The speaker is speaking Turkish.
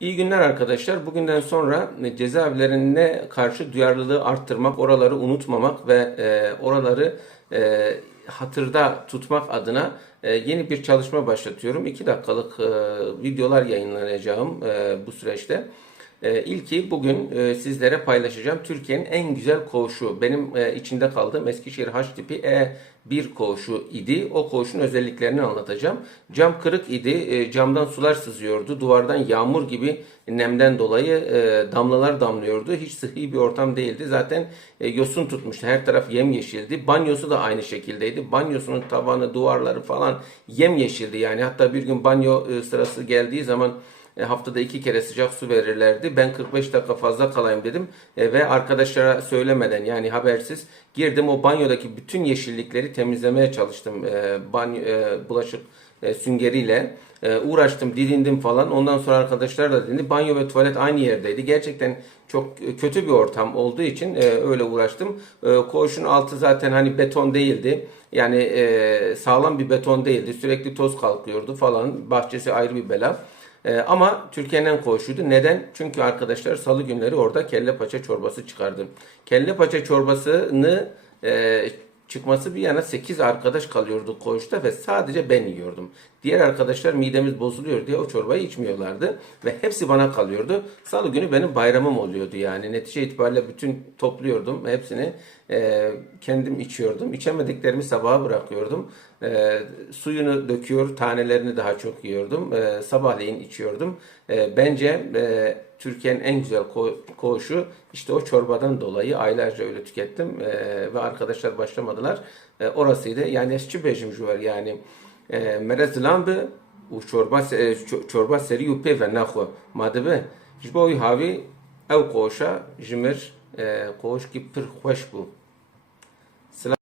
İyi günler arkadaşlar. Bugünden sonra e, cezaevlerine karşı duyarlılığı arttırmak, oraları unutmamak ve e, oraları e, hatırda tutmak adına e, yeni bir çalışma başlatıyorum. 2 dakikalık e, videolar yayınlayacağım e, bu süreçte. E, ilki bugün e, sizlere paylaşacağım. Türkiye'nin en güzel koğuşu. Benim e, içinde kaldığım Eskişehir H tipi E1 koğuşu idi. O koğuşun özelliklerini anlatacağım. Cam kırık idi. E, camdan sular sızıyordu. Duvardan yağmur gibi nemden dolayı e, damlalar damlıyordu. Hiç sıhhi bir ortam değildi. Zaten e, yosun tutmuştu. Her taraf yemyeşildi. Banyosu da aynı şekildeydi. Banyosunun tavanı, duvarları falan yemyeşildi. Yani hatta bir gün banyo e, sırası geldiği zaman haftada iki kere sıcak su verirlerdi. Ben 45 dakika fazla kalayım dedim ve arkadaşlara söylemeden yani habersiz girdim o banyodaki bütün yeşillikleri temizlemeye çalıştım. E, banyo, e, bulaşık e, süngeriyle E, uğraştım, didindim falan. Ondan sonra arkadaşlar da dedi banyo ve tuvalet aynı yerdeydi. Gerçekten çok kötü bir ortam olduğu için e, öyle uğraştım. E, koğuşun altı zaten hani beton değildi. Yani e, sağlam bir beton değildi. Sürekli toz kalkıyordu falan. Bahçesi ayrı bir bela. Ee, ama Türkiye'nin en koğuşuydu. Neden? Çünkü arkadaşlar salı günleri orada kelle paça çorbası çıkardı. Kelle paça çorbasını e, çıkması bir yana 8 arkadaş kalıyordu koğuşta ve sadece ben yiyordum. Diğer arkadaşlar midemiz bozuluyor diye o çorbayı içmiyorlardı ve hepsi bana kalıyordu. Salı günü benim bayramım oluyordu yani. Netice itibariyle bütün topluyordum. Hepsini e, kendim içiyordum. İçemediklerimi sabaha bırakıyordum. E, suyunu döküyor, tanelerini daha çok yiyordum. E, sabahleyin içiyordum. E, bence e, Türkiye'nin en güzel ko- koğuşu işte o çorbadan dolayı aylarca öyle tükettim E, ve arkadaşlar başlamadılar. E, orasıydı. Yani eski bejim var yani. E, Merez lambe u çorba e, ço- çorba seri u pe ve naxo madebe ji bo wî havî ew qoşa ji mir e, qoş ki pir xweş bû